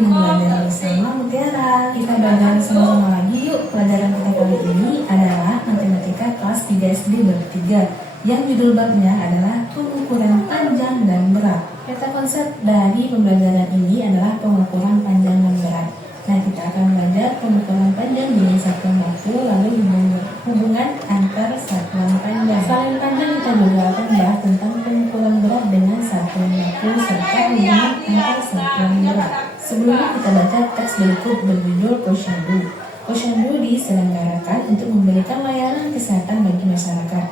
dengan belajar bersama Mutiara. Kita belajar sama-sama lagi yuk. Pelajaran kita kali ini adalah matematika kelas 3 SD bab 3 yang judul babnya adalah pengukuran panjang dan berat. Kata konsep dari pembelajaran ini adalah pengukuran panjang dan berat. Nah, kita akan belajar pengukuran panjang dengan satuan baku, lalu hubungan antar satuan panjang. Selain panjang, kita juga akan bahas tentang pengukuran berat dengan satuan baku serta hubungan antar satuan berat. Sebelumnya kita baca teks berikut berjudul Posyandu. Posyandu diselenggarakan untuk memberikan layanan kesehatan bagi masyarakat.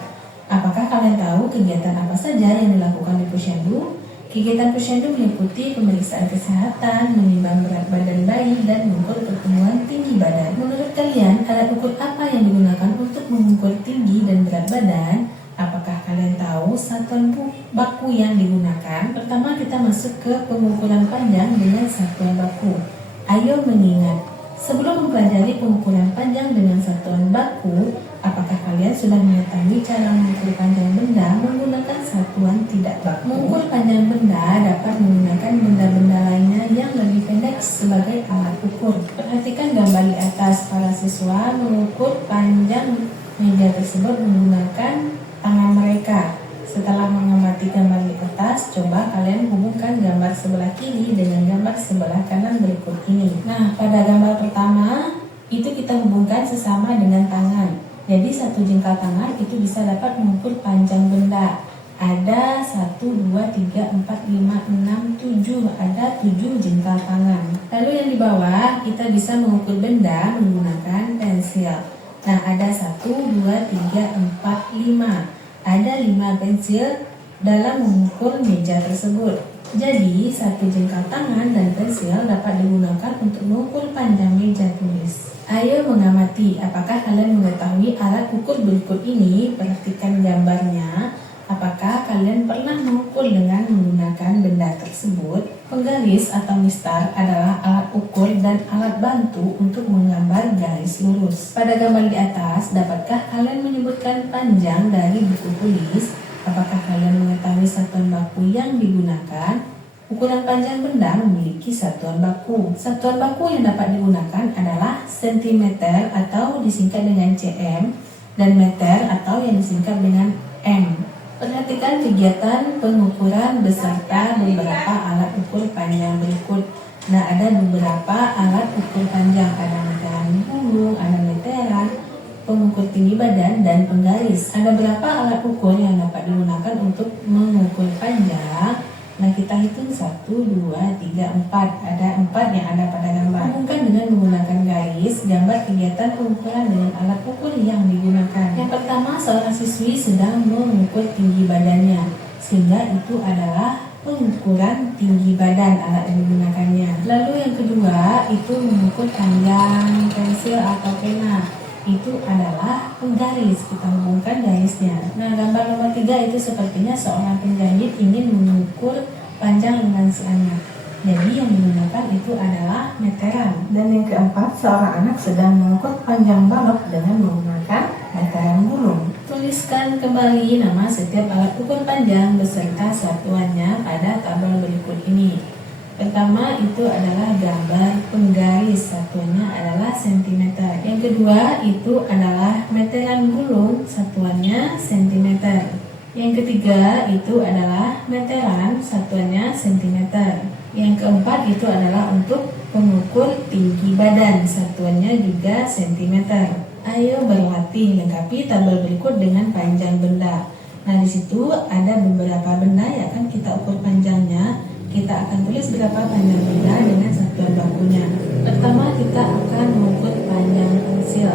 Apakah kalian tahu kegiatan apa saja yang dilakukan di Posyandu? Kegiatan Posyandu meliputi pemeriksaan kesehatan, menimbang berat badan bayi, dan mengukur pertumbuhan tinggi badan. Menurut kalian, alat ukur apa yang digunakan untuk mengukur tinggi dan berat badan? Apakah kalian tahu satuan baku yang digunakan? Pertama, kita masuk ke pengukuran panjang dengan satuan baku. Ayo mengingat. Sebelum mempelajari pengukuran panjang dengan satuan baku, apakah kalian sudah mengetahui cara mengukur panjang benda menggunakan satuan tidak baku? Mengukur panjang benda dapat menggunakan benda-benda lainnya yang lebih pendek sebagai alat ukur. Perhatikan gambar di atas. Para siswa mengukur panjang meja tersebut menggunakan tangan mereka. Setelah mengamati gambar di atas, coba kalian hubungkan gambar sebelah kiri dengan gambar sebelah kanan berikut ini. Nah, pada gambar pertama, itu kita hubungkan sesama dengan tangan. Jadi satu jengkal tangan itu bisa dapat mengukur panjang benda. Ada 1, 2, 3, 4, 5, 6, 7. Ada 7 jengkal tangan. Lalu yang di bawah, kita bisa mengukur benda menggunakan pensil. Nah, ada 1, 2, 3, 4, 5. Ada 5 pensil dalam mengukur meja tersebut. Jadi, satu jengkal tangan dan pensil dapat digunakan untuk mengukur panjang meja tulis. Ayo mengamati, apakah kalian mengetahui alat ukur berikut ini? Perhatikan gambarnya. Apakah kalian pernah mengukur dengan menggunakan benda tersebut? Penggaris atau mistar adalah alat ukur dan alat bantu untuk menggambar garis lurus. Pada gambar di atas, dapatkah kalian menyebutkan panjang dari buku tulis? Apakah kalian mengetahui satuan baku yang digunakan? Ukuran panjang benda memiliki satuan baku. Satuan baku yang dapat digunakan adalah sentimeter atau disingkat dengan cm dan meter atau yang disingkat dengan m. Perhatikan kegiatan pengukuran beserta beberapa alat ukur panjang berikut. Nah, ada beberapa alat ukur panjang. Ada meteran bulung, ada meteran, pengukur tinggi badan, dan penggaris. Ada berapa alat ukur yang dapat digunakan untuk mengukur panjang? Nah, kita hitung 1, 2, 3, 4. Ada 4 yang ada pada gambar. Hubungkan dengan menggunakan garis, gambar kegiatan pengukuran dengan alat ukur yang digunakan. Yang pertama, seorang siswi sedang mengukur tinggi badannya, sehingga itu adalah pengukuran tinggi badan alat yang digunakannya. Lalu yang kedua, itu mengukur panjang pensil atau pena. Itu adalah penggaris, kita hubungkan garisnya. Nah, gambar nomor 3 itu sepertinya seorang penjahit ingin mengukur panjang lengan si anak. Jadi yang digunakan itu adalah meteran. Dan yang keempat, seorang anak sedang mengukur panjang balok dengan menggunakan meteran bulung. Tuliskan kembali nama setiap alat ukur panjang beserta satuannya pada tabel berikut ini. Pertama itu adalah gambar penggaris, satuannya adalah sentimeter. Yang kedua itu adalah meteran bulung, satuannya sentimeter. Yang ketiga itu adalah meteran, satuannya sentimeter. Yang keempat itu adalah untuk pengukur tinggi badan, satuannya juga sentimeter. Ayo berlatih, lengkapi tabel berikut dengan panjang benda. Nah, di situ ada beberapa benda yang akan kita ukur panjangnya. Kita akan tulis berapa panjang benda dengan satuan bakunya. Pertama, kita akan mengukur panjang pensil.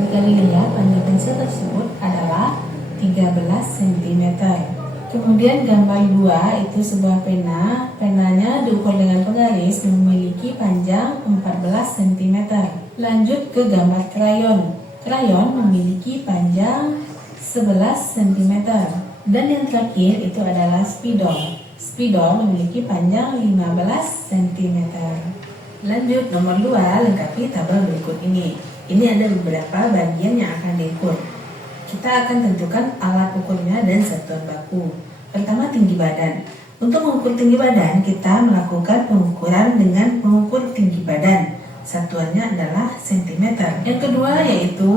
Jika dilihat, panjang pensil tersebut adalah 13 cm. Kemudian gambar 2 itu sebuah pena. Penanya diukur dengan penggaris memiliki panjang 14 cm. Lanjut ke gambar krayon. Krayon memiliki panjang 11 cm. Dan yang terakhir itu adalah spidol. Spidol memiliki panjang 15 cm. Lanjut nomor 2, lengkapi tabel berikut ini. Ini ada beberapa bagian yang akan diukur. Kita akan tentukan alat ukurnya dan satuan baku. Pertama, tinggi badan. Untuk mengukur tinggi badan, kita melakukan pengukuran dengan pengukur tinggi badan. Satuannya adalah cm. Yang kedua yaitu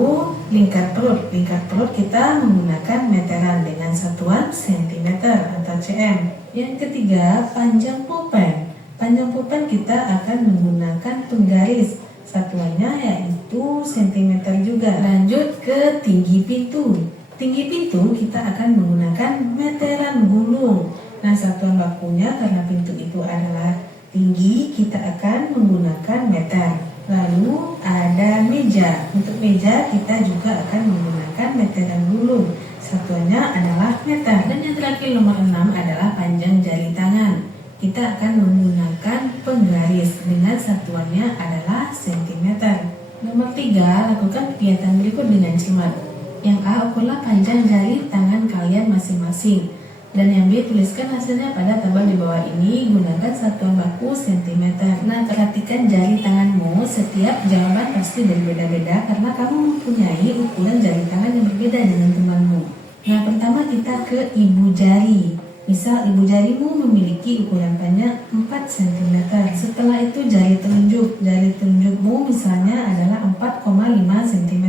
lingkar perut. Lingkar perut kita menggunakan meteran dengan satuan cm atau cm. Yang ketiga, panjang pulpen. Panjang pulpen kita akan menggunakan penggaris. Satuannya yaitu cm juga. Lanjut ke tinggi pintu. Tinggi pintu kita akan menggunakan meteran gulung. Nah, satuan bakunya karena pintu itu adalah tinggi, kita akan menggunakan meter. Lalu ada meja. Untuk meja kita juga akan menggunakan meteran gulung. Satuannya adalah meter. Dan yang terakhir nomor 6 adalah panjang jari tangan. Kita akan menggunakan penggaris dengan satuannya adalah cm. Nomor 3, lakukan kegiatan berikut dengan cermat. Yang A, ukurlah panjang jari tangan kalian masing-masing. Dan yang B, tuliskan hasilnya pada tabel di bawah ini, gunakan satuan baku cm. Nah, perhatikan jari tanganmu, setiap jawaban pasti berbeda-beda karena kamu mempunyai ukuran jari tangan yang berbeda dengan temanmu. Nah, pertama kita ke ibu jari. Misal ibu jarimu memiliki ukuran panjang 4 cm. Setelah itu jari telunjuk. Jari telunjukmu misalnya adalah 4,5 cm.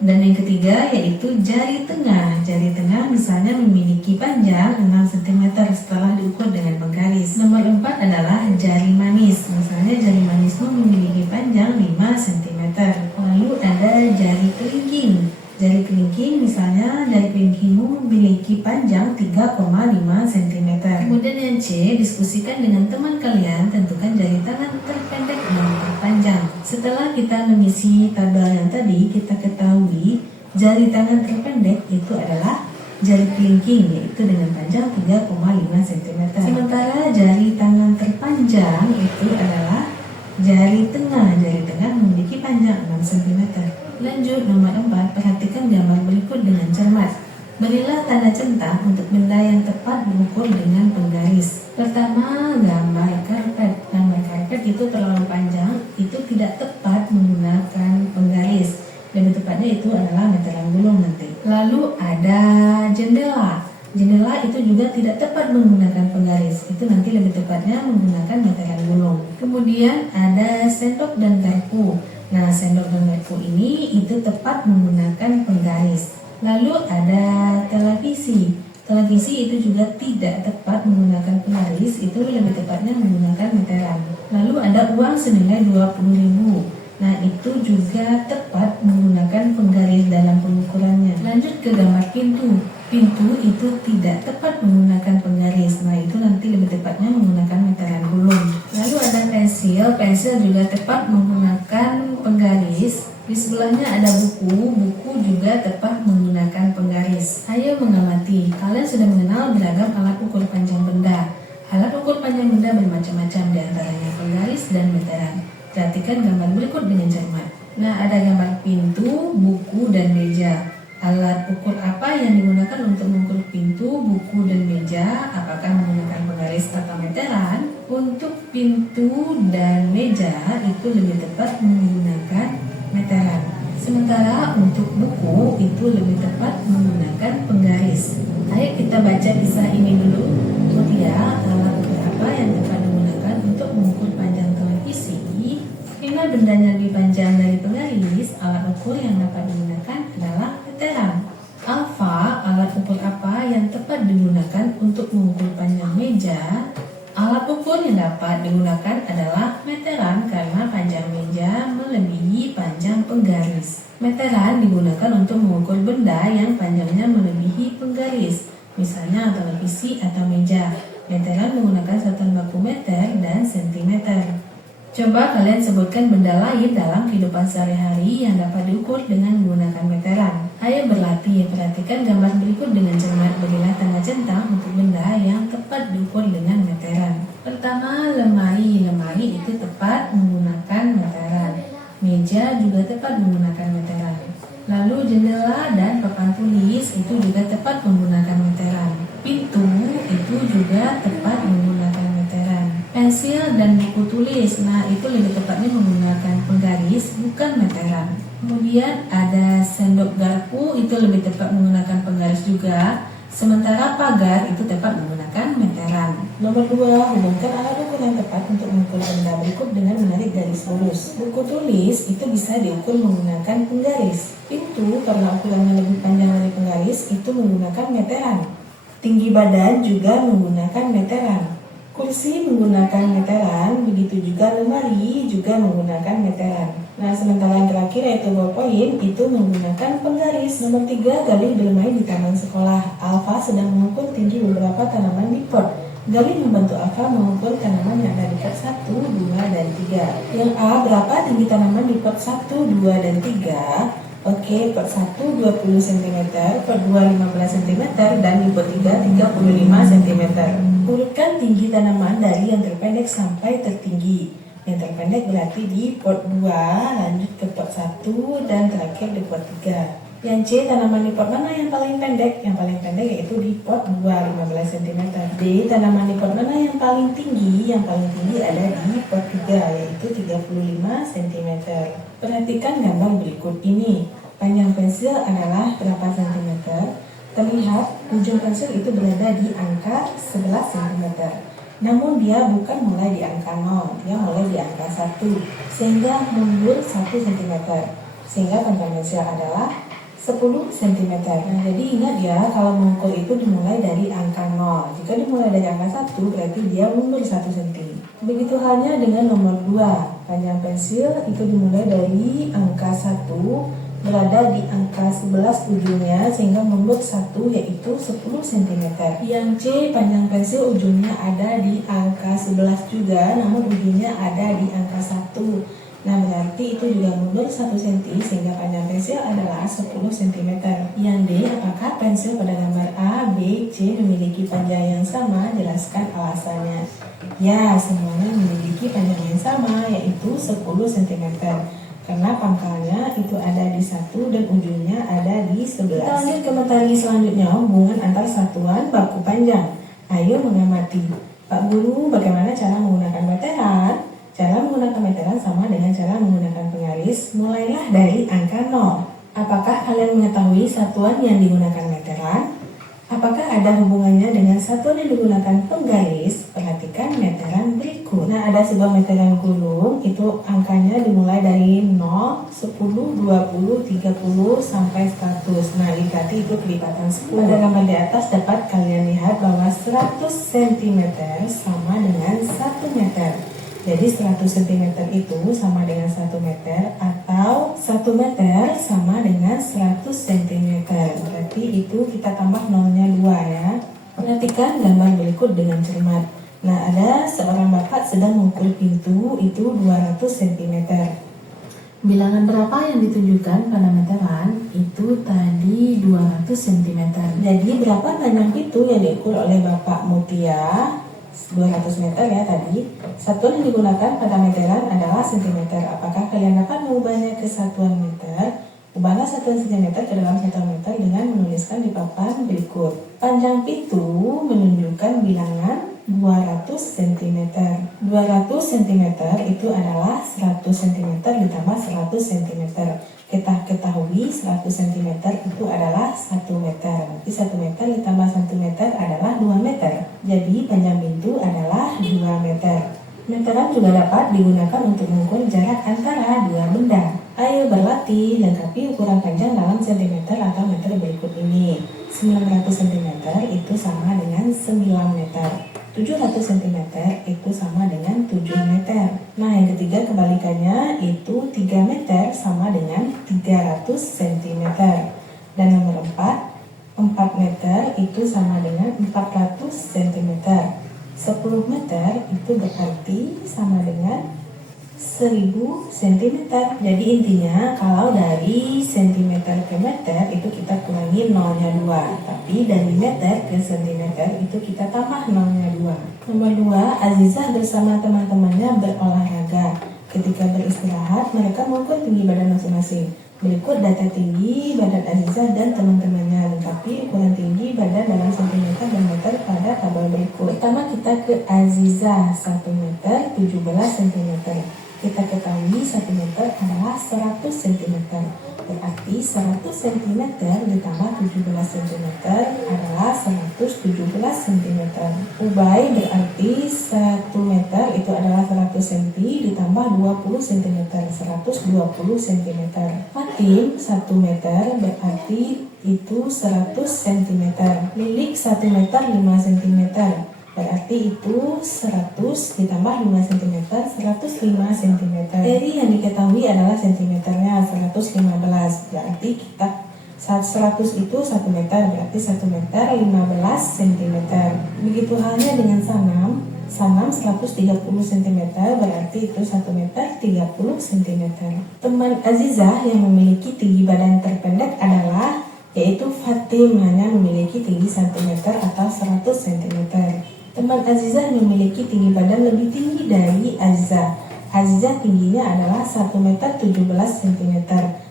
Dan yang ketiga yaitu jari tengah. Jari tengah misalnya memiliki panjang 6 cm setelah diukur dengan penggaris. Nomor 4 adalah jari manis. Misalnya jari manismu memiliki panjang 5 cm. Lalu ada jari kelingking. Jari kelingking misalnya jari kelingkingmu memiliki panjang 3,5 cm. Kemudian yang C, diskusikan dengan teman kalian, tentukan jari tangan terpendek dan terpanjang. Setelah kita mengisi tabel yang tadi, kita ketahui jari tangan terpendek itu adalah jari kelingking, yaitu dengan panjang 3,5 cm. Sementara jari tangan terpanjang itu adalah jari tengah. Jari tengah memiliki panjang 6 cm. Lanjut nomor 4, perhatikan gambar berikut dengan cermat. Berilah tanda centang untuk benda yang tepat diukur dengan penggaris. Pertama, gambar karpet. Gambar karpet itu terlalu panjang, itu tidak tepat menggunakan penggaris. Lebih tepatnya itu adalah meteran gulung nanti. Lalu ada jendela. Jendela itu juga tidak tepat menggunakan penggaris. Itu nanti lebih tepatnya menggunakan meteran gulung. Kemudian ada sendok dan garpu. Nah, sendok dan garpu ini itu tepat menggunakan penggaris. Lalu ada televisi. Televisi itu juga tidak tepat menggunakan penggaris, itu lebih tepatnya menggunakan meteran. Lalu ada uang senilai 20.000. Nah, itu juga tepat menggunakan penggaris dalam pengukurannya. Lanjut ke gambar pintu. Pintu itu tidak tepat menggunakan penggaris. Nah, itu nanti lebih tepatnya menggunakan meteran gulung. Lalu ada pensil. Pensil juga tepat menggunakan penggaris. Di sebelahnya ada buku. Buku juga tepat menggunakan penggaris. Ayo mengamati. Kalian sudah mengenal beragam alat ukur panjang benda. Alat ukur panjang benda bermacam-macam, diantaranya penggaris dan meteran. Perhatikan gambar berikut dengan cermat. Nah, ada gambar pintu, buku, dan meja. Alat ukur apa yang digunakan untuk mengukur pintu, buku, dan meja? Apakah menggunakan penggaris atau meteran? Untuk pintu dan meja itu lebih tepat menggunakan meteran. Sementara untuk buku itu lebih tepat menggunakan penggaris. Ayo kita baca kisah ini dulu. Kemudian alat ukur apa yang tepat digunakan untuk mengukur panjang televisi? Karena bendanya lebih panjang dari penggaris, alat ukur yang dapat digunakan adalah meteran. Alfa, alat ukur apa yang tepat digunakan untuk mengukur panjang meja? Alat ukur yang dapat digunakan adalah meteran karena panjang meja melebihi panjang penggaris. Meteran digunakan untuk mengukur benda yang panjangnya melebihi penggaris, misalnya televisi atau meja. Meteran menggunakan satuan baku meter dan sentimeter. Coba kalian sebutkan benda lain dalam kehidupan sehari-hari yang dapat diukur dengan menggunakan meteran. Ayo berlatih, perhatikan gambar berikut dengan cermat. Berilah tanda centang untuk benda yang tepat diukur dengan meteran. Pertama, lemari. Lemari itu tepat menggunakan meteran. Meja juga tepat menggunakan meteran. Lalu jendela dan papan tulis itu juga tepat menggunakan meteran. Pintu itu juga tepat menggunakan meteran. Pensil dan buku tulis, nah itu lebih tepatnya menggunakan penggaris bukan meteran. Kemudian ada sendok garpu, itu lebih tepat menggunakan penggaris juga. Sementara pagar itu tepat menggunakan meteran. meteran. Nomor 2, hubungkan alat ukur yang tepat untuk mengukur benda berikut dengan menarik garis lurus. Buku tulis itu bisa diukur menggunakan penggaris. Pintu karena ukurannya lebih panjang dari penggaris itu menggunakan meteran. Tinggi badan juga menggunakan meteran. Kursi menggunakan meteran, begitu juga lemari juga menggunakan meteran. Nah, sementara yang terakhir yaitu ballpoint itu menggunakan penggaris. Nomor 3, Galih bermain di taman sekolah. Alfa sedang mengukur tinggi beberapa tanaman di pot. Galih membantu Alfa mengukur tanaman yang ada di pot 1, 2, dan 3. Yang A, berapa tinggi tanaman di pot 1, 2, dan 3? Oke, pot 1 20 cm, pot 2 15 cm, dan di pot 3 35 cm. Urutkan tinggi tanaman dari yang terpendek sampai tertinggi. Yang terpendek berarti di pot 2, lanjut ke pot 1, dan terakhir di pot 3. Yang C, tanaman di pot mana yang paling pendek? Yang paling pendek yaitu di pot 2, 15 cm. D, tanaman di pot mana yang paling tinggi? Yang paling tinggi ada di pot 3, yaitu 35 cm. Perhatikan gambar berikut ini. Panjang pensil adalah berapa cm? Terlihat ujung pensil itu berada di angka 11 cm. Namun dia bukan mulai di angka 0, dia mulai di angka 1, sehingga mundur 1 cm. Sehingga panjang pensil adalah 10 cm. Nah, jadi ingat ya, kalau mengukur itu dimulai dari angka 0. Jika dimulai dari angka 1, berarti dia mundur 1 cm. Begitu halnya dengan nomor 2. Panjang pensil itu dimulai dari angka 1, berada di angka 11 ujungnya, sehingga mundur 1, yaitu 10 cm. Yang C, panjang pensil ujungnya ada di angka 11 juga, namun ujungnya ada di angka 1. Nah, berarti itu juga mundur 1 cm, sehingga panjang pensil adalah 10 cm. Yang D, apakah pensil pada gambar A, B, C memiliki panjang yang sama? Jelaskan alasannya. Ya, semuanya memiliki panjang yang sama, yaitu 10 cm. Karena pangkalnya itu ada di 1 dan ujungnya ada di 11. Kita lanjut ke materi selanjutnya, hubungan antar satuan baku panjang. Ayo mengamati. Pak Guru, bagaimana cara menggunakan meteran? Cara menggunakan meteran sama dengan cara menggunakan penggaris. Mulailah dari angka 0. Apakah kalian mengetahui satuan yang digunakan meteran? Apakah ada hubungannya dengan satuan yang digunakan penggaris? Perhatikan meteran berikut. Nah, ada sebuah meteran gulung, itu angkanya dimulai dari 0, 10, 20, 30, sampai 100. Nah, berarti itu kelipatan 10. Pada gambar di atas dapat kalian lihat bahwa 100 cm sama dengan 1 meter. Jadi 100 cm itu sama dengan 1 meter, atau 1 meter sama dengan 100 cm. Berarti itu kita tambah nolnya 2 ya. Perhatikan gambar berikut dengan cermat. Nah, ada seorang bapak sedang mengukur pintu itu 200 cm. Bilangan berapa yang ditunjukkan pada meteran? Itu tadi 200 cm. Jadi berapa panjang pintu yang diukur oleh Bapak Mutia? 200 meter ya tadi. Satuan yang digunakan pada meteran adalah cm. Apakah kalian dapat mengubahnya ke satuan meter? Ubahlah satuan cm ke dalam satuan meter dengan menuliskan di papan berikut. Panjang pintu menunjukkan bilangan 200 cm. 200 cm itu adalah 100 cm ditambah 100 cm. Kita ketahui 100 cm itu adalah 1 meter. Berarti 1 meter ditambah 1 meter adalah 2 meter. Jadi panjang pintu adalah 2 meter. Meteran juga dapat digunakan untuk mengukur jarak antara dua benda. Ayo berlatih, lengkapi ukuran panjang dalam cm atau meter berikut ini. 900 cm itu sama dengan 9 meter. 700 cm itu sama dengan 7 meter. Nah, yang ketiga kebalikannya itu 3 meter sama dengan 300 cm. Dan nomor 4 meter itu sama dengan 400 cm. 10 meter itu berarti sama dengan 1000 cm. Jadi intinya kalau dari cm ke meter itu kita kurangi nolnya 2. Tapi dari meter ke cm itu kita tambah nolnya 2. Nomor 2, Azizah bersama teman-temannya berolahraga. Ketika beristirahat, mereka mengukur tinggi badan masing-masing. Berikut data tinggi badan Azizah dan teman-temannya. Lengkapi ukuran tinggi badan dalam cm dan meter pada tabel berikut. Pertama kita ke Azizah, 1 meter 17 cm. Kita ketahui 1 meter adalah 100 cm. Berarti 100 cm ditambah 17 cm adalah 117 cm. Ubay berarti 1 meter itu adalah 100 cm ditambah 20 cm, 120 cm. Fatim 1 meter berarti itu 100 cm. Lilik 1 meter 5 cm. Berarti itu 100 ditambah 5 cm, 105 cm. Dari yang diketahui adalah cm-nya 115. Berarti kita 100 itu 1 meter, berarti 1 meter 15 cm. Begitu halnya dengan sanam. Sanam 130 cm, berarti itu 1 meter 30 cm. Teman Azizah yang memiliki tinggi badan terpendek adalah, yaitu Fatim, hanya memiliki tinggi 1 meter atau 100 cm. Teman Azizah memiliki tinggi badan lebih tinggi dari Azizah. Azizah tingginya adalah 1 meter 17 cm.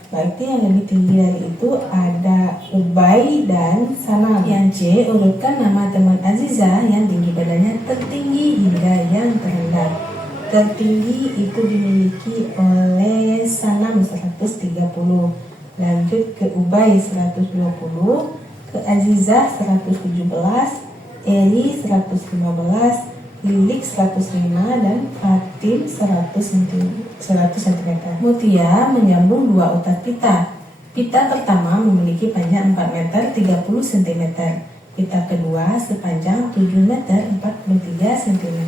Berarti yang lebih tinggi dari itu ada Ubay dan Sanam. Yang C, urutkan nama teman Azizah yang tinggi badannya tertinggi hingga yang terendah. Tertinggi itu dimiliki oleh Sanam 130. Lanjut ke Ubay 120, ke Azizah 117, Eri 115, Lilik 105, dan Fatim 100 cm. Mutia menyambung dua otak pita. Pita pertama memiliki panjang 4 meter 30 cm. Pita kedua sepanjang 7 meter 43 cm.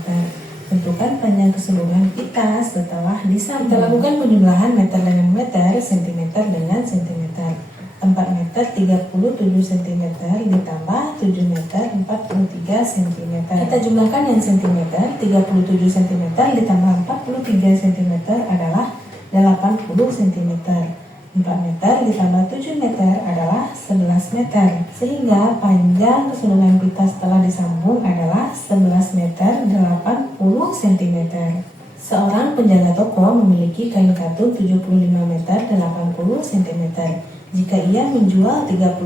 Tentukan panjang keseluruhan pita setelah disambung. Kita lakukan penjumlahan meter dengan meter, centimeter dengan centimeter. 4 meter 37 cm ditambah 7 meter 43 cm. Kita jumlahkan yang centimeter. 37 cm ditambah 43 cm adalah 80 cm. 4 meter ditambah 7 meter adalah 11 meter. Sehingga panjang keseluruhan pita setelah disambung adalah 11 meter 80 cm. Seorang penjaga toko memiliki kain katun 75 meter 80 cm. Jika ia menjual 38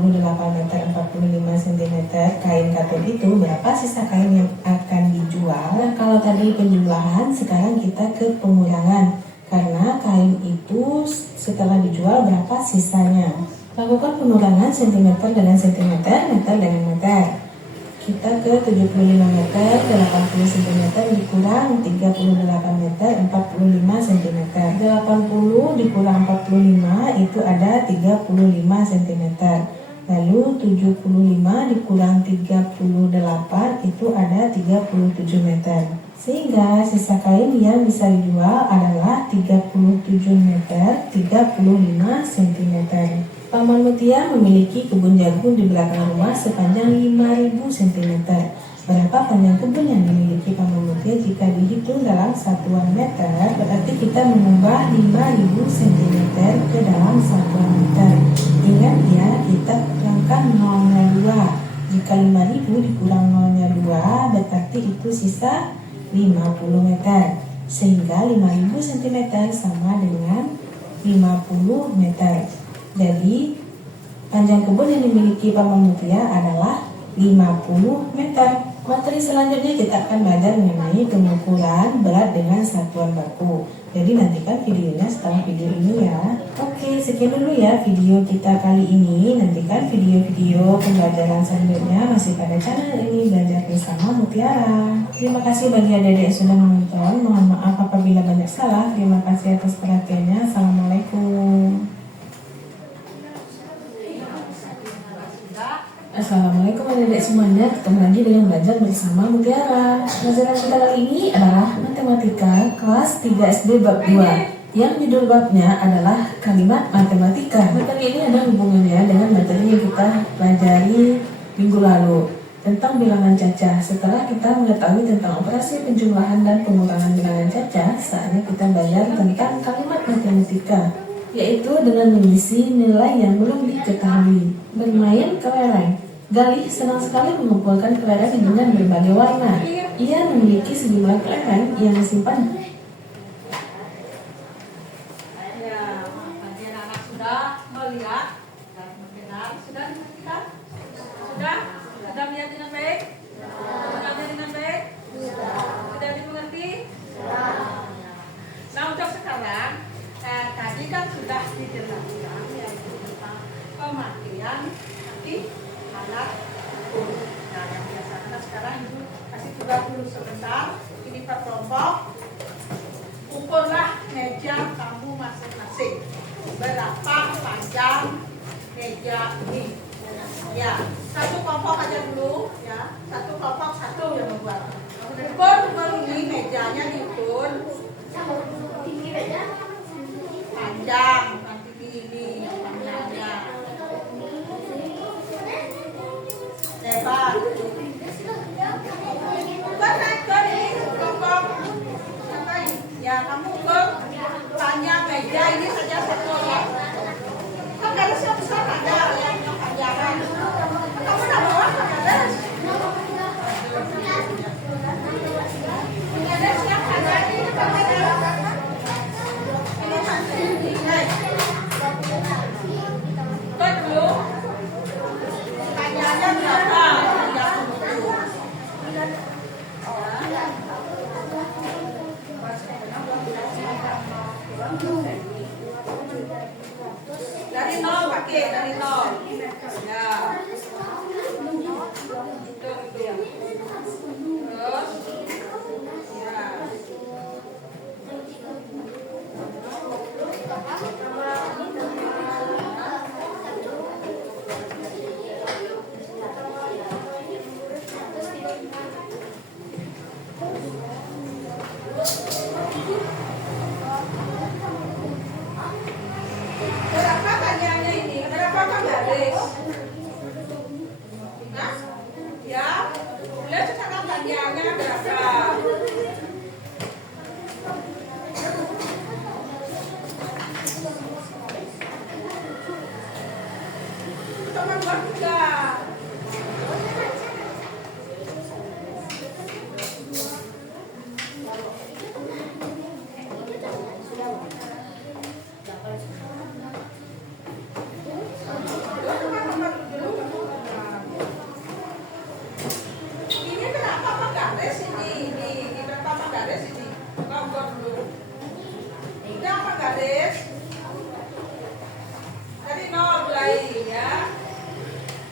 meter 45 cm kain katun itu, berapa sisa kain yang akan dijual? Nah, kalau tadi penjumlahan, sekarang kita ke pengurangan. Karena kain itu setelah dijual berapa sisanya? Lakukan pengurangan cm dengan cm, meter dengan meter. Kita ke 75 meter 80 cm dikurang 38 meter 45 cm. 80 dikurang 45 itu ada 35 cm. Lalu 75 dikurang 38 itu ada 37 meter. Sehingga sisa kain yang bisa dijual adalah 37 meter 35 cm. Paman Mutia memiliki kebun jagung di belakang rumah sepanjang 5.000 cm. Berapa panjang kebun yang dimiliki Paman Mutia jika dihitung dalam satuan meter? Berarti kita mengubah 5.000 cm ke dalam satuan meter. Ingat ya, kita kurangkan nolnya 2. Jika 5.000 dikurang nolnya 2, berarti itu sisa 50 meter. Sehingga 5.000 cm sama dengan 50 meter. Jadi panjang kebun yang dimiliki Paman Mutia adalah 50 meter. Materi selanjutnya kita akan belajar mengenai pengukuran berat dengan satuan baku. Jadi nantikan videonya setelah video ini ya. Oke, sekian dulu ya video kita kali ini. Nantikan video-video pembelajaran selanjutnya masih pada channel ini, Belajar Bersama Mutiara. Terima kasih bagi adik-adik yang sudah menonton. Mohon maaf apabila banyak salah. Terima kasih atas perhatiannya. Assalamualaikum. Assalamualaikum adik-adik semuanya, ketemu lagi dengan Belajar Bersama Mutiara. Pelajaran kita kali ini adalah Matematika kelas 3 SD bab 2, yang judul babnya adalah Kalimat Matematika. Materi ini ada hubungannya dengan materi yang kita pelajari minggu lalu tentang bilangan cacah. Setelah kita mengetahui tentang operasi penjumlahan dan pengurangan bilangan cacah, saatnya kita belajar tentang kalimat matematika, yaitu dengan mengisi nilai yang belum diketahui. Bermain kelereng. Galih senang sekali mengumpulkan kelereng dengan berbagai warna. Ia memiliki sejumlah kelereng yang disimpan. Ya, anak-anak sudah melihat dan mendengar, sudah dimengerti? Sudah melihat dengan baik? Sudah melihat dengan baik? Sudah dimengerti? Nah, untuk sekarang tadi kan sudah dijelaskan ya kalian nanti alat ukur. Nah, yang biasanya sekarang Ibu kasih tugas dulu sebentar. Ini per kelompok. Ukurlah meja kamu masing-masing. Berapa panjang meja ini? Ya, satu kelompok aja dulu ya. Satu kelompok satu yang membuat. Ukur ini mejanya diukur. Panjang, nanti ini panjangnya. Lebar. Ukur ini kelompok. Ya, kamu ukur panjang meja ini saja satu ya. Kan garis yang besar ada yang panjangan. Kamu nak bawa garis? Garis yang ada ini dulu panjangnya berapa? Dari nol pakai dari nol. Ya. Itu. Terus. Ya. Berapa panjangnya ini? Berapa garis? Nah, ya, lihat sekarang panjangnya berapa? Cuma 23. Ini berapa garis ini? Ini berapa garis ini? Kompor dulu. Ini apa garis? Dari nol mulai ya.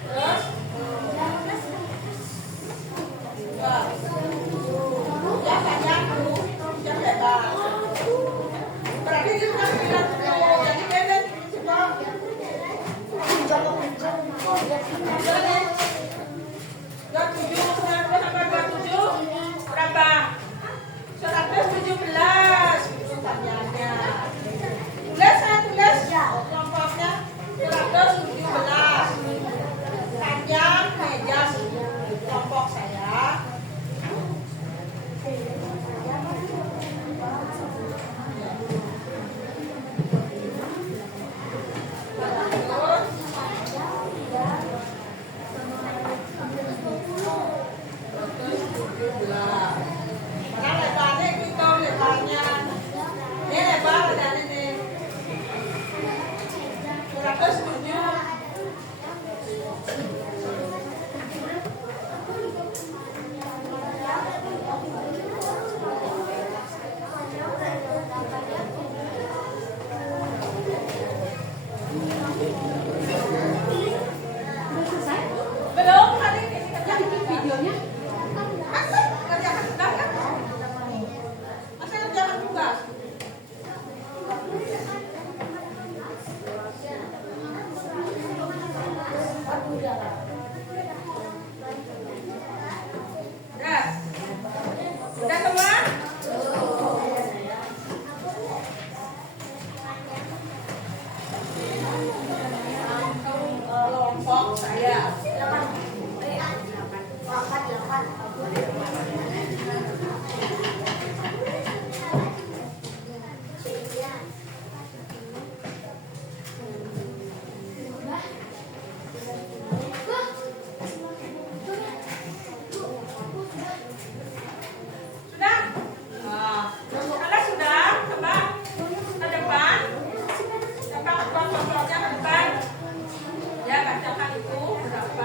Terus ya panjang dulu, yang lebar. Berarti ini sudah 90. Jadi pendek coba. Dua 27 berapa? 117 itu panjangnya. Tulis saya tulis kelompoknya 117 panjang meja kelompok saya. Mana lebarnya kita lebarnya. Ini lebar ada ini. 107. Belum tadi kerjakan videonya. Masa kerjakan tugas kan? Masa kerjakan tugas? Udah semua? Kelompok saya. Sudah? Nah, kalau sudah, coba ke depan. Coba kelompoknya ke depan. Ya, bacakan itu berapa?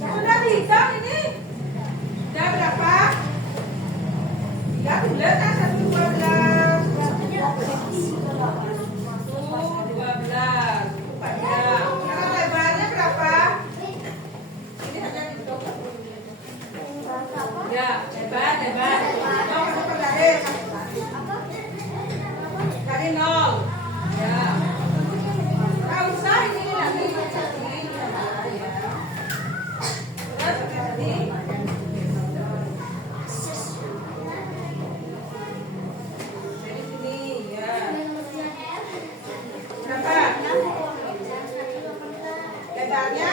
Sudah dihitung ini? Sudah berapa? 3 bulan kan 112. 112. Yang lebarnya berapa? Ini hanya dihitung. Ya, lebar. Oh, masuk ke garis. Kali 0. Ya. Nggak usah ini lagi. Terus ini. Dari sini, ya. Berapa? Lebarnya?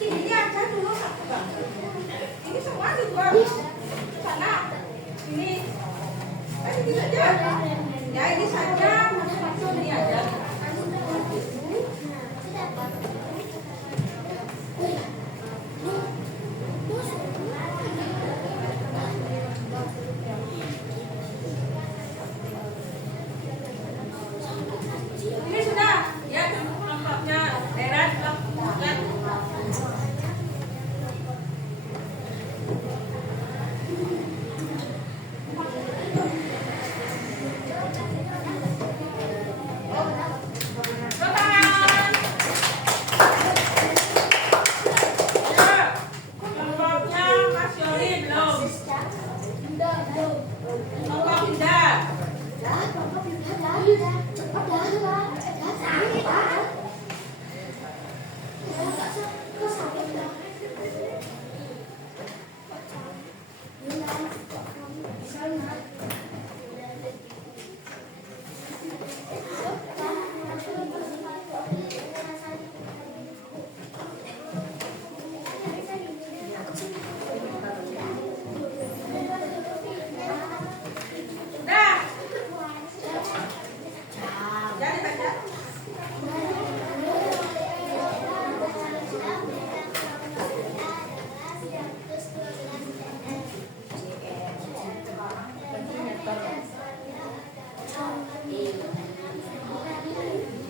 Ini aja dulu satu bang. Ini semua dibuang sana. Ini saja. Ya ini saja. Ini aja. Ini sudah. Ya kelompoknya beres.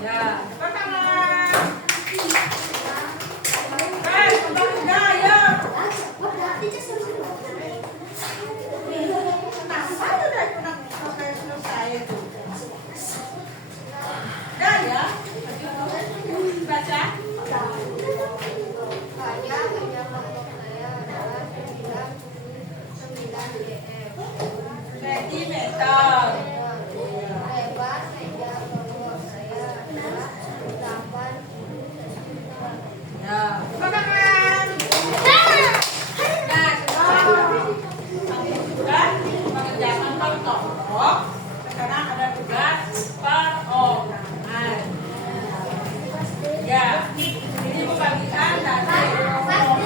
Ya, tangan. Kembang sudah, ayo. Kenapa sudah selesai itu? Dah ya. Baca. Sentimeter. Ya, tangan. Nah, sudah mengerjakan kelompok. Sekarang ada tugas perorangan. Ya, ini pembagian dari kelompok.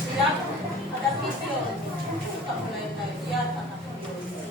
Siap, ada video. Kita mulai belajar anak video.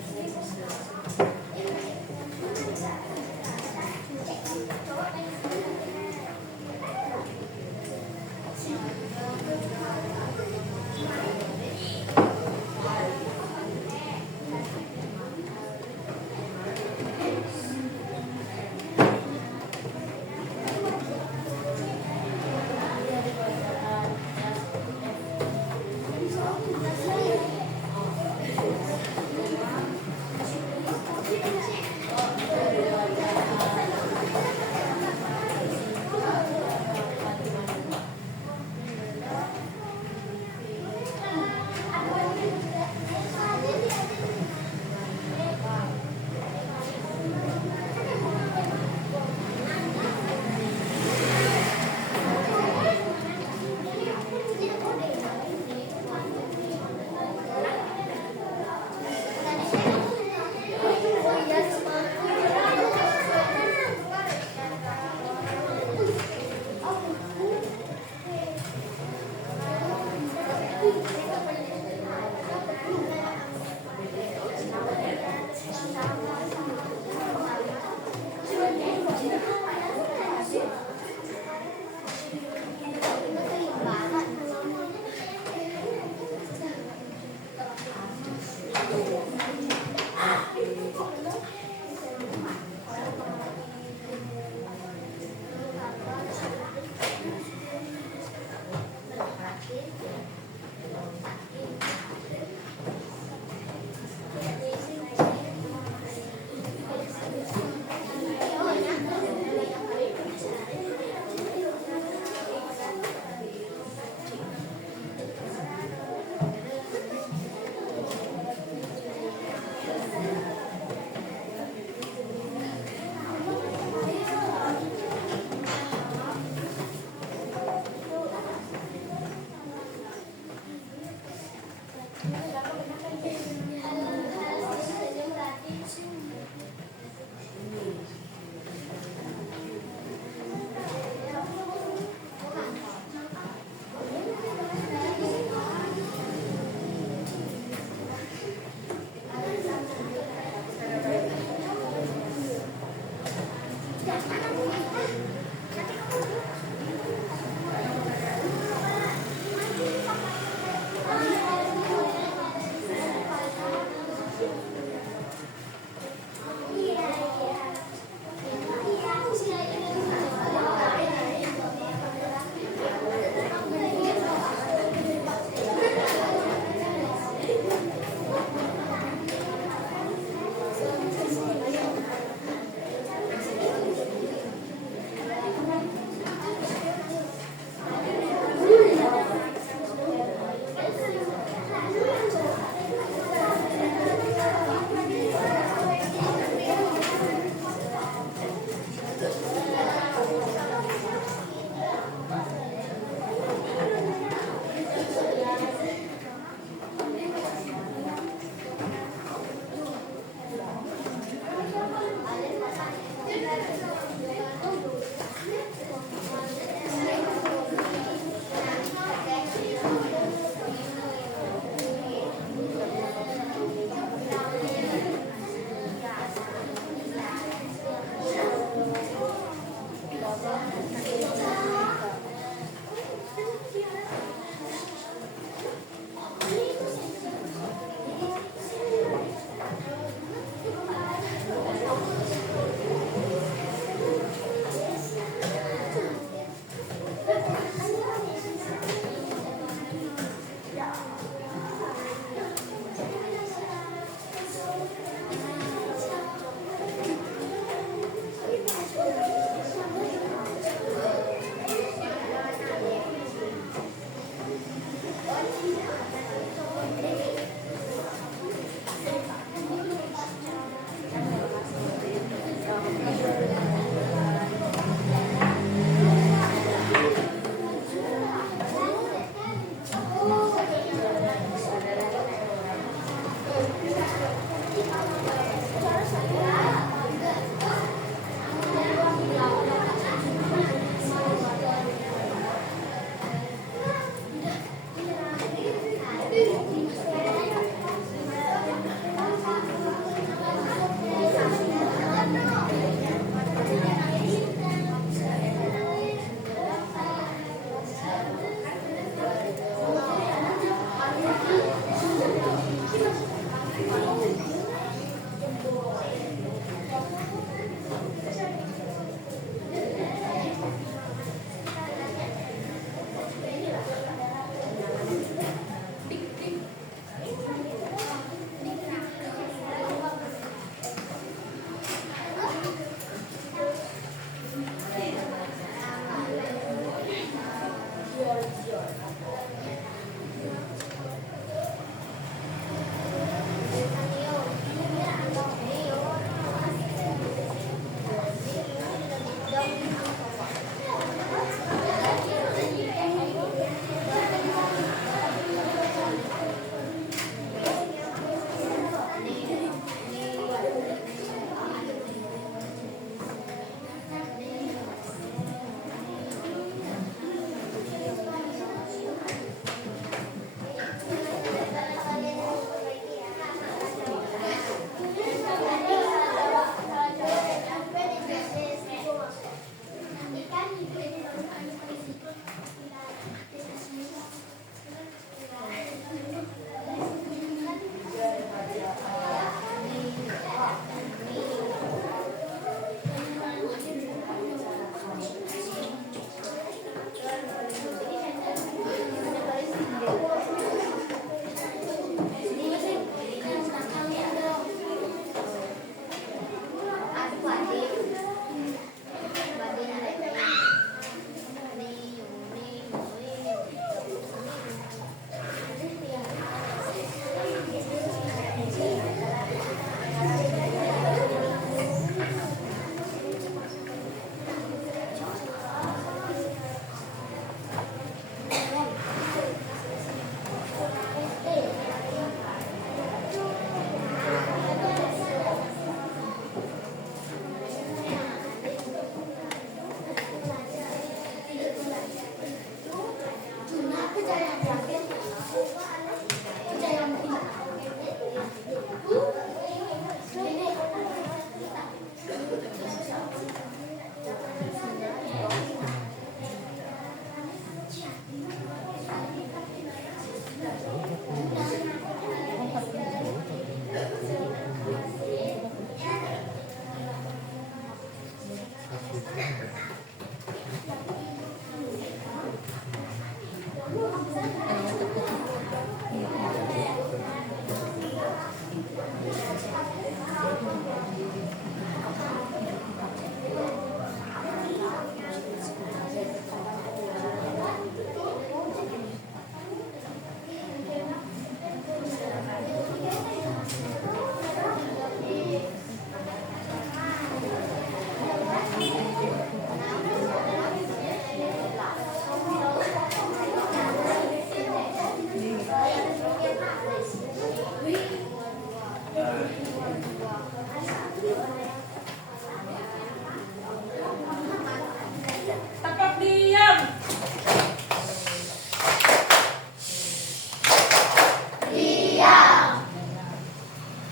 Tetap diam.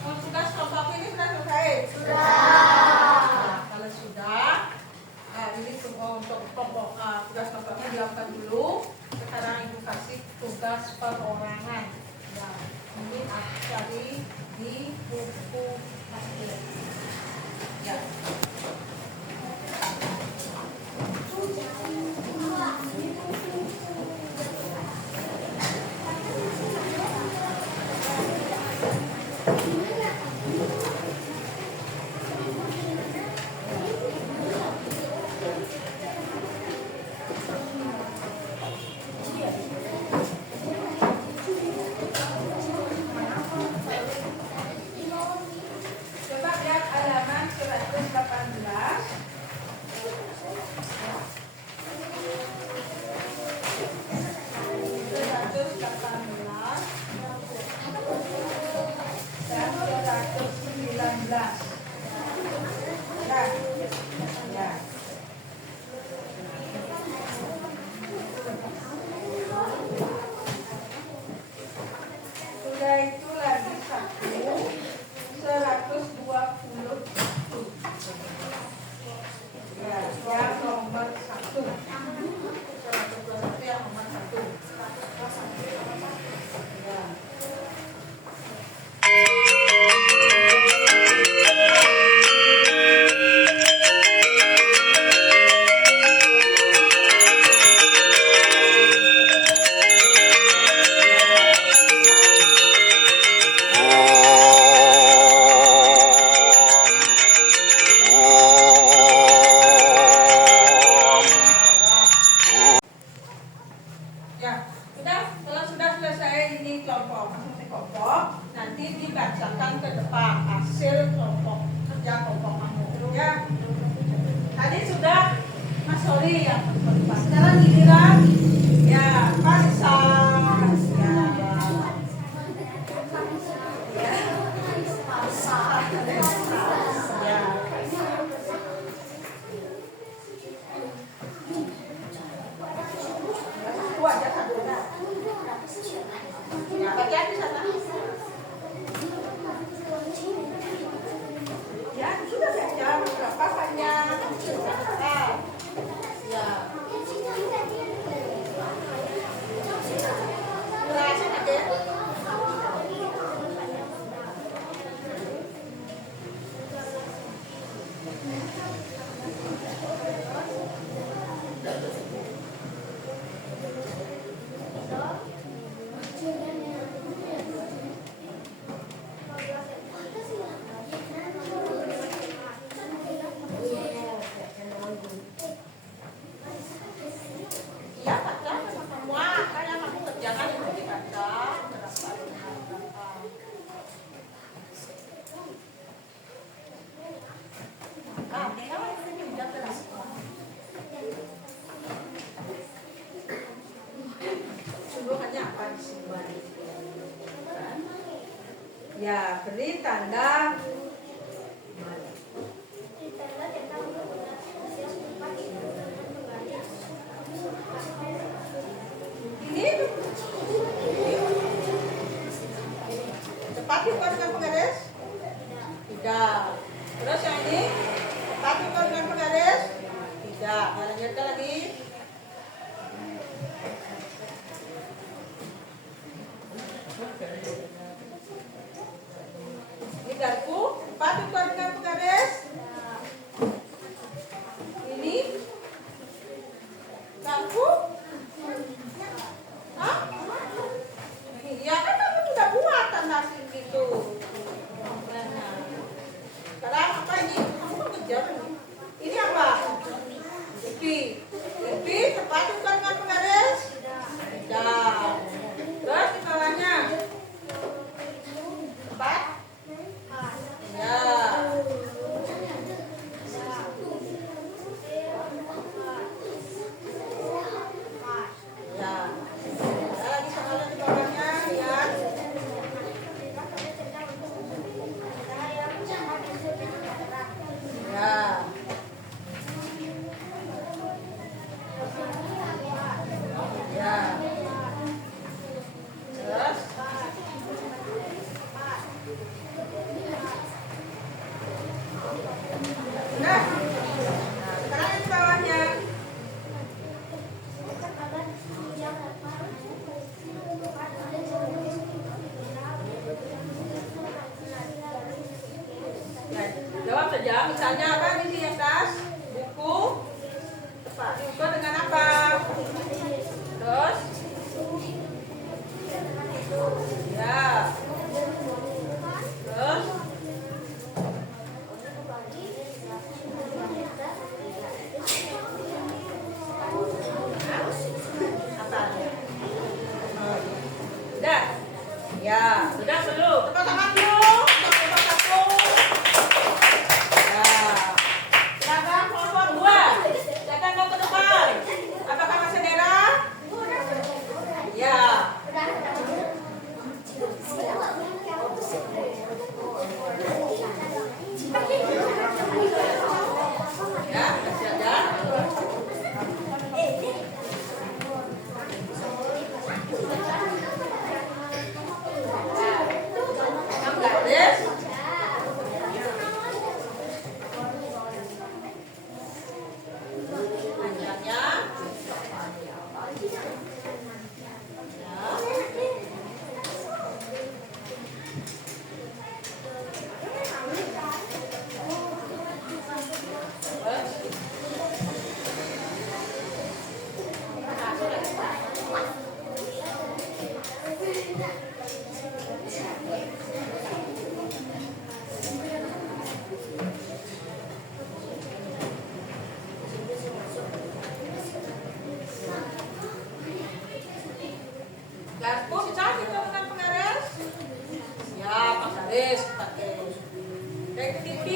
Oh, sudah kelompok ini sudah selesai? Nah, kalau sudah, ini untuk kelompok tugas kelompoknya dilakukan dulu. Sekarang Ibu kasih tugas perorangan. Nah, ini aku cari di buku hasil. Ya. Coba lihat halaman 118. 118 dan 119. Nah, ya. Sudah itu lagi 120. Ya, yang nomor 1. 121 yang nomor 1. Ya. Ya, kalau sudah selesai ini kelompok, masing-masing kelompok, nanti dibacakan ke depan hasil kelompok kerja kelompok kamu. Ya, tadi sudah Mas Sori yang berdebat. Sekarang giliran ya Parisa. Ya, ya. Satu aja satu. Ya, bagian di sana. Ya, sudah saja berapa banyak. Ya. Jelasin aja. Iya, baca semua. Apa yang kamu kerjakan itu dibaca. Sungguhannya apa di sini? Ya, beri tanda. Ini cepat diukur dengan penggaris? Tidak. Terus yang ini cepat diukur dengan penggaris? Tidak. Lanjutkan lagi. Ini garpu cepat diukur dengan penggaris? Ini garpu? Hah? Iya kan kamu sudah buat tanda gitu. Sekarang apa ini? Kamu kan kejar ini. Ini apa? Pipi. Pipi cepat bukan dengan penggaris? Tidak. Terus di bawahnya? Cepat? Ya. Ya. Ada lagi soalnya di bawahnya ya. Ya. misalnya apa ini di atas buku, Pak diukur dengan apa? Terus, ya, terus, apa? Udah, ya, sudah dulu. Tepuk tangan dulu. Tepuk satu. Ya. Silakan kelompok 2. Silakan mau ke depan. Apakah masih merah? Ya. Ya, kasih aja. Enam garis. Panjangnya. Garpu bisa ditemukan pengaris? Ya, pengaris pakai kayak TV.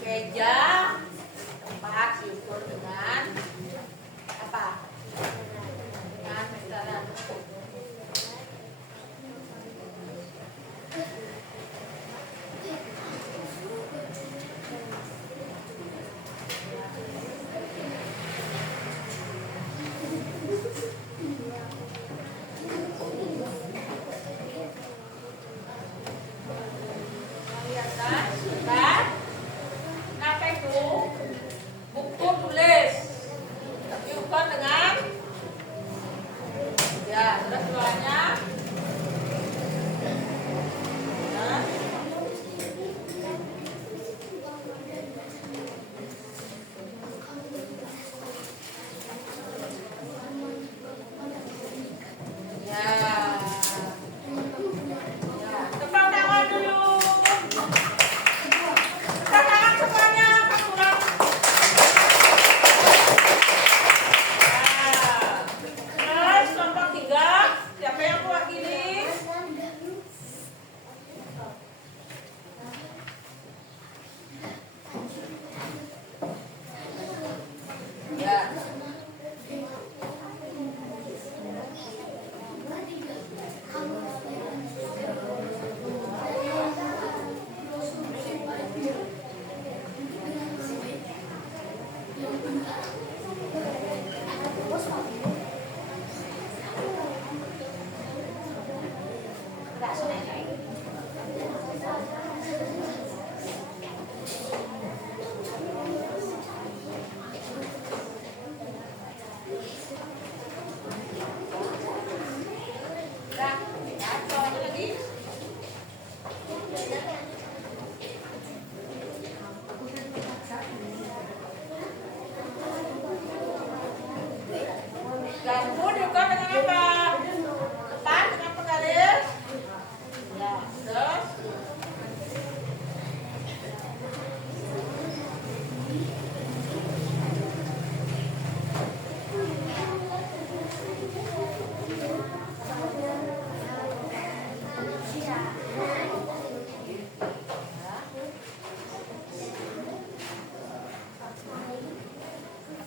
Meja tempat diukur dengan apa? Dengan meteran. Lihat kan? Sebentar. Apa itu? Buku tulis. Diukur dengan ya, terus luarnya. Nah. Ya. Ya, tepuk tangan dulu. Tepuk tangan semuanya, Pak Kurang. Terus kelompok 3, siapa yang mewakili? Ya. Udah, kacau aja lagi. Garpu diukur dengan apa? Depan dengan penggaris. Ya, terus.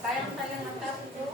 Apa yang saya atas itu?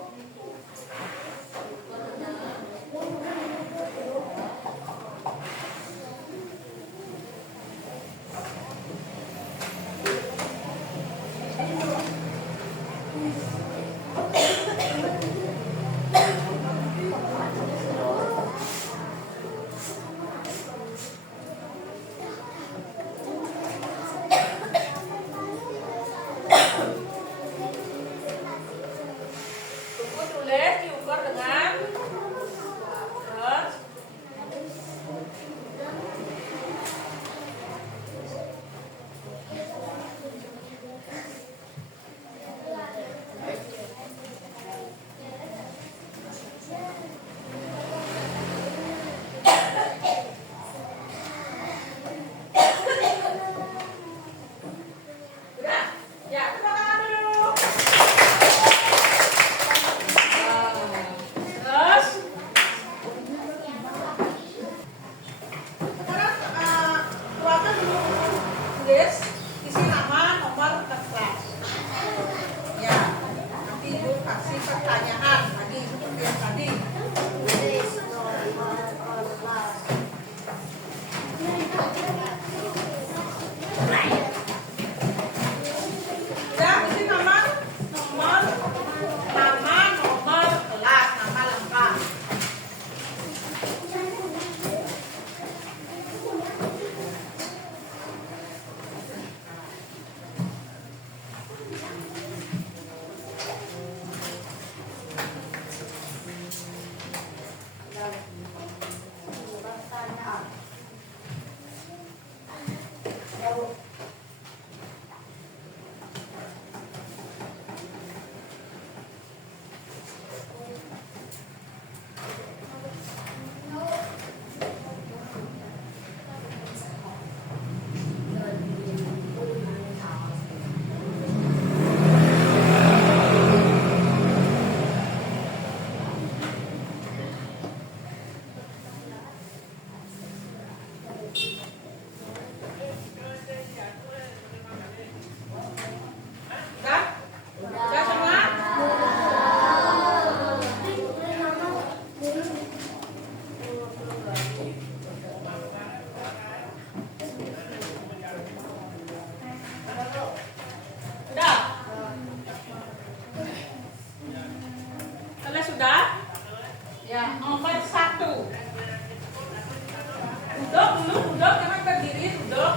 duduk, jangan berdiri, duduk.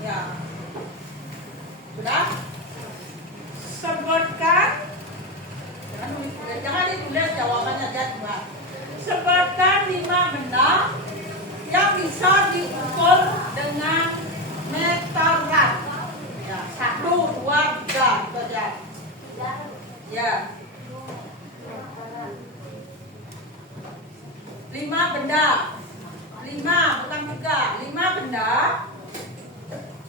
Ya. Sudah? Sebutkan. Jangan ditulis jawabannya aja coba. Sebutkan 5 benda yang bisa diukur dengan meteran. Ya, 1, 2, 3, itu aja. Ya. 5 benda. 5 bukan 3. 5 benda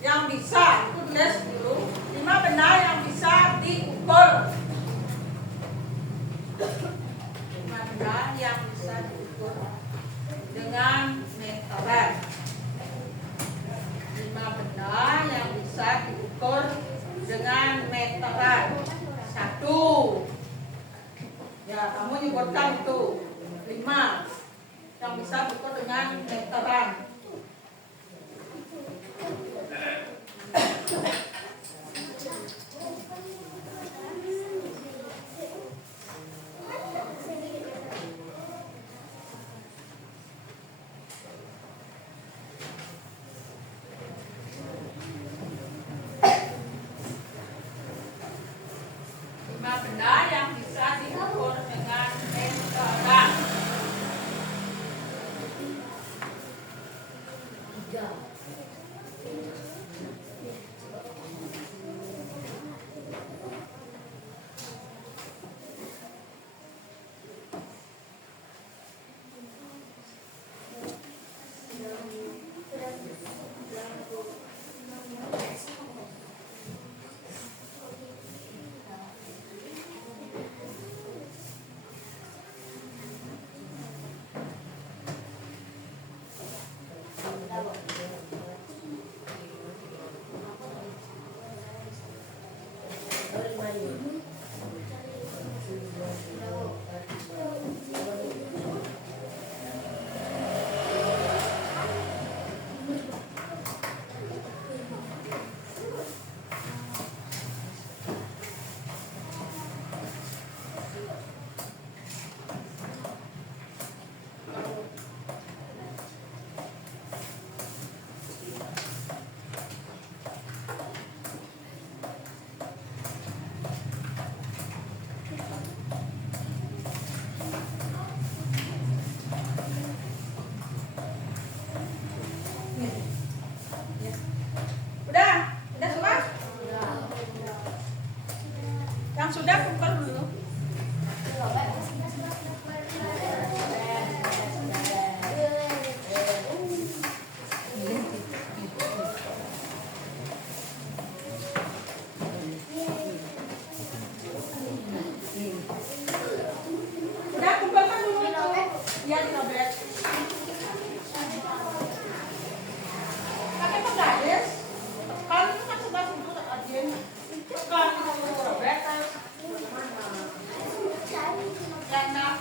yang bisa, itu tulis dulu. 5 benda yang bisa diukur. 5 benda yang bisa diukur dengan meteran. 5 benda yang bisa diukur dengan meteran. 1. Ya, kamu nyebutkan itu. 5 yang bisa diukur dengan meteran. Benda yang bisa diukur dengan meteran. Udah semua? Yang sudah kumpul dulu. Udah kumpulkan dulu itu. Iya, disobek. Pakai penggaris. Kalau itu kan sudah dulu aja. Kalau itu sobek kan. Enak.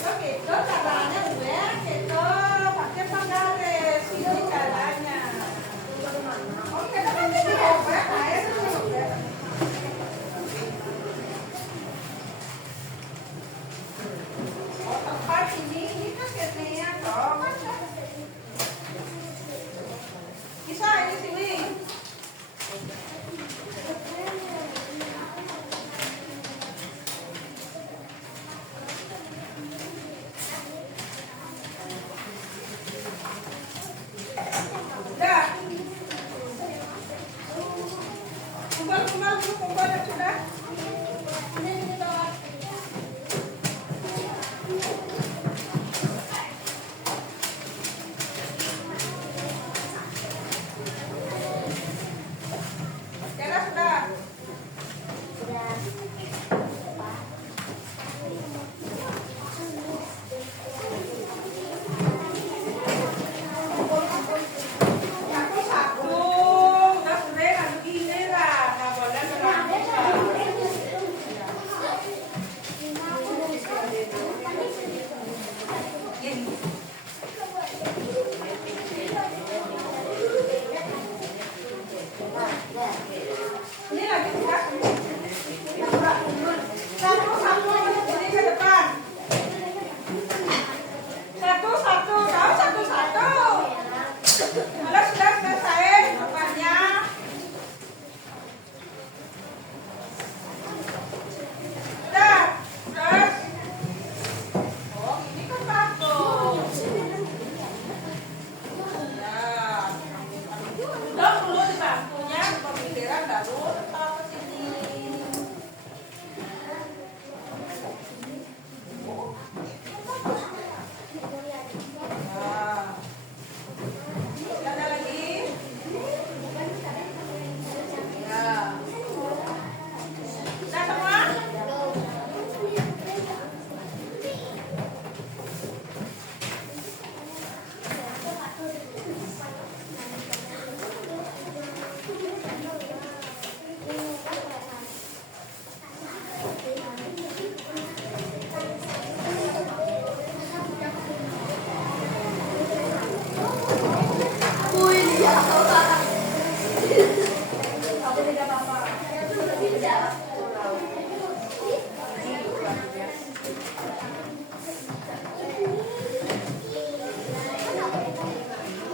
Oke, itu caranya gue, itu pakai penggaris. Ini caranya. Oke, itu kan bisa sobek, air itu sobek. Oh, tempat ini kan kayaknya dong. Bisa ini sini. Udah. Kumpul dulu, kumpul yang sudah. Kira sudah. Satu, udah sudah kan gini lah, nggak boleh berani. tidak apa-apa.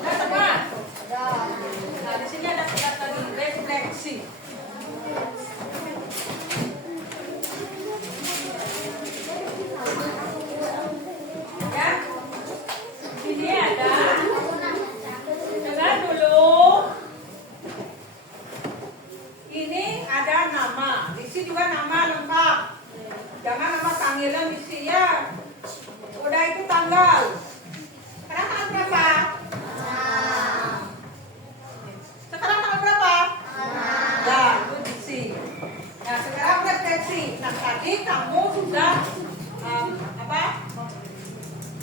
Nah, teman. Nah, di sini ada kata lagi refleksi. Ya, ini ada. Dengar dulu. Ini ada nama. Isi juga nama lengkap. Jangan nama panggilan isi ya. Udah itu tanggal. Sekarang tanggal berapa? Sekarang tanggal berapa? Ya, itu isi. Nah, sekarang refleksi. Nah, tadi kamu sudah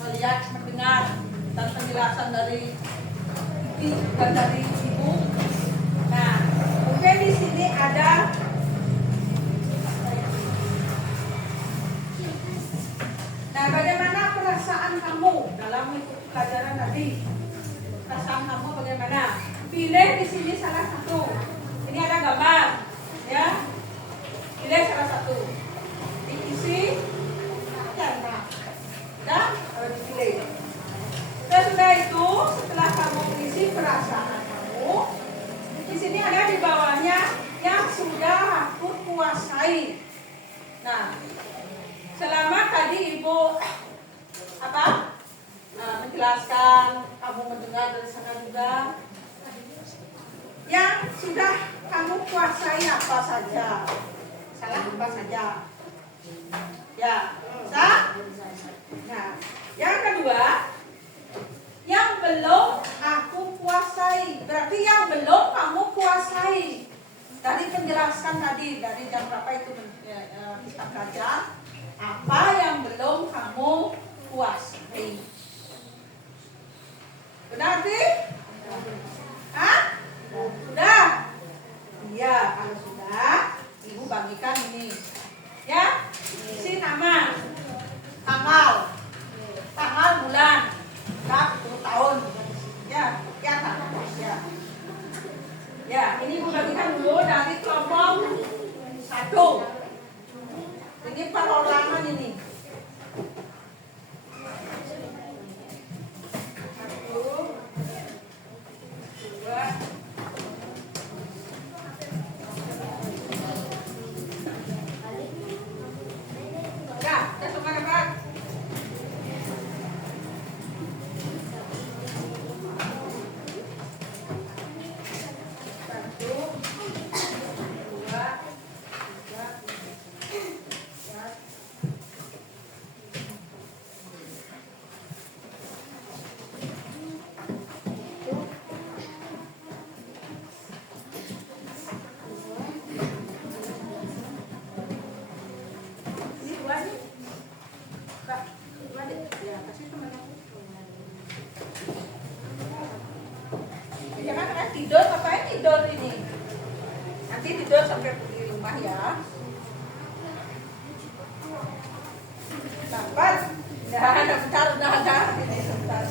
melihat, mendengar tentang penjelasan dari ibu dan dari ibu. Nah, mungkin di sini ada bagaimana perasaan kamu dalam mengikuti pelajaran tadi? Perasaan kamu bagaimana? Pilih di sini salah satu. Ini ada gambar, ya. Pilih salah satu. Diisi, dan dipilih. Sudah itu, setelah kamu isi perasaan kamu, di sini ada di bawahnya yang sudah aku kuasai. Nah, selama tadi ibu menjelaskan, kamu mendengar dari sana juga, yang sudah kamu kuasai apa saja, salah apa saja, ya, sah. Nah, yang kedua, yang belum aku kuasai, berarti yang belum kamu kuasai. Dari penjelasan tadi, dari jam berapa itu kita belajar, apa yang belum kamu kuasai. Benar sih? Hah? Sudah? Iya, kalau sudah, ibu bagikan ini. Ya, isi nama, tanggal, bulan, 10 tahun. Ya, ya, ya. Ya, ini ibu bagikan dulu dari kelompok 1. Ini perorangan ini. 1, 2. Ya, kita semua dapat. 1, 2, 3, 4. Ini 2 nih. Kak, 2 deh. Ya, kasih teman aku. Jangan kan tidur, ngapain tidur ini? Nanti tidur sampai di rumah ya. Dapat? Ya, bentar, udah ada. Ini sebentar.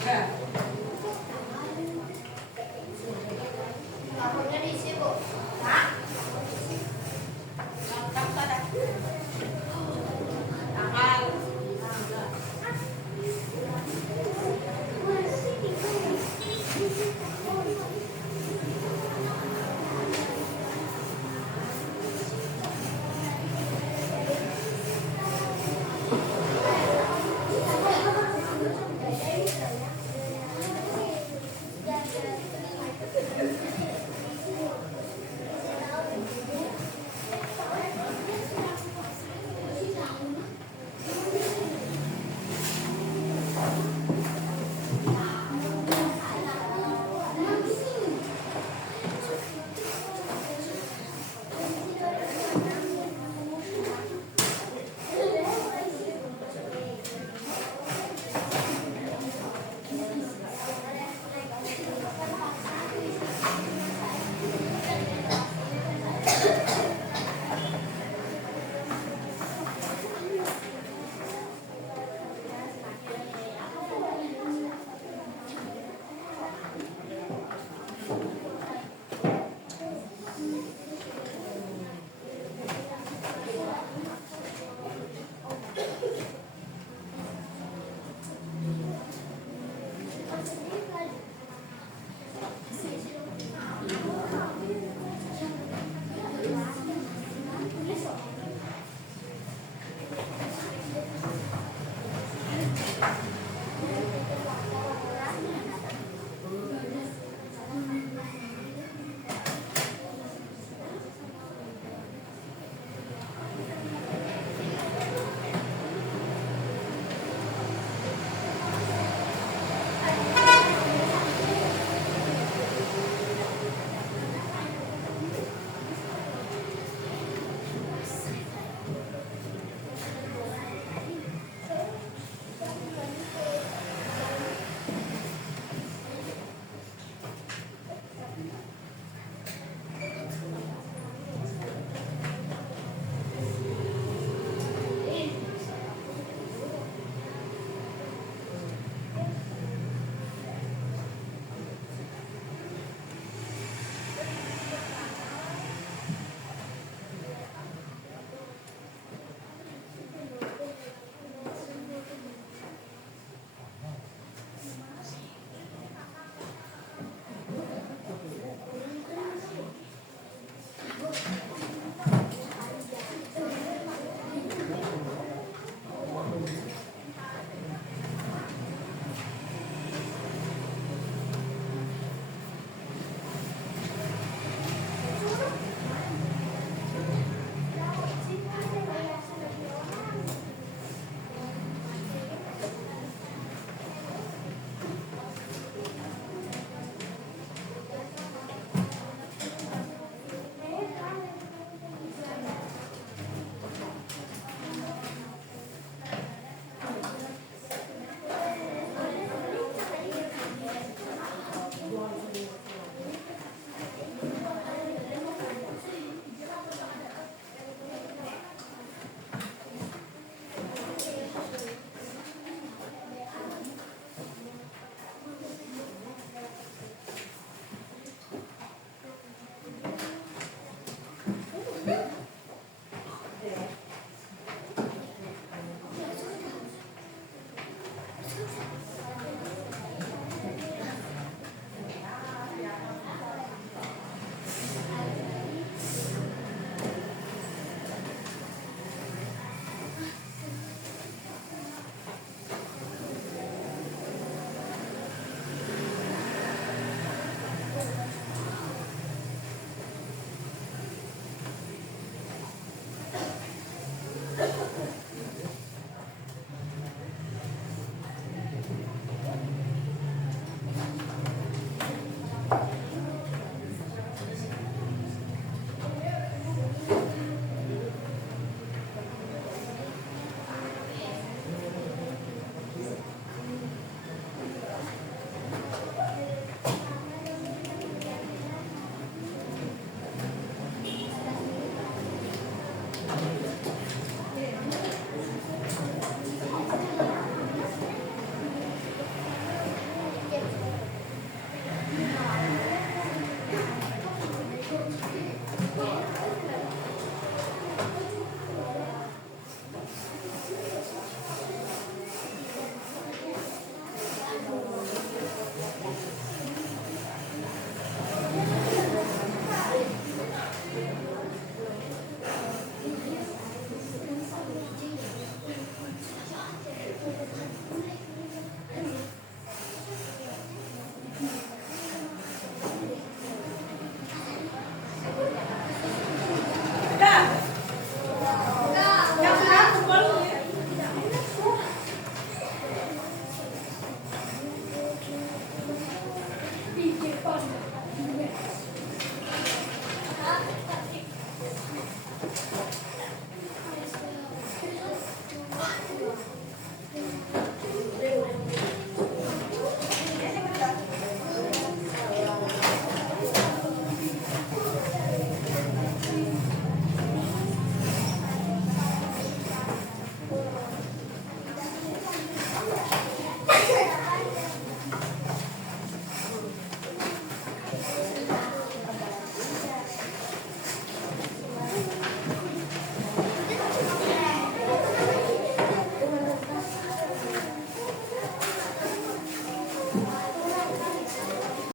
Nah. Akunnya diisi, Bu. Hah? Tanggal. Biji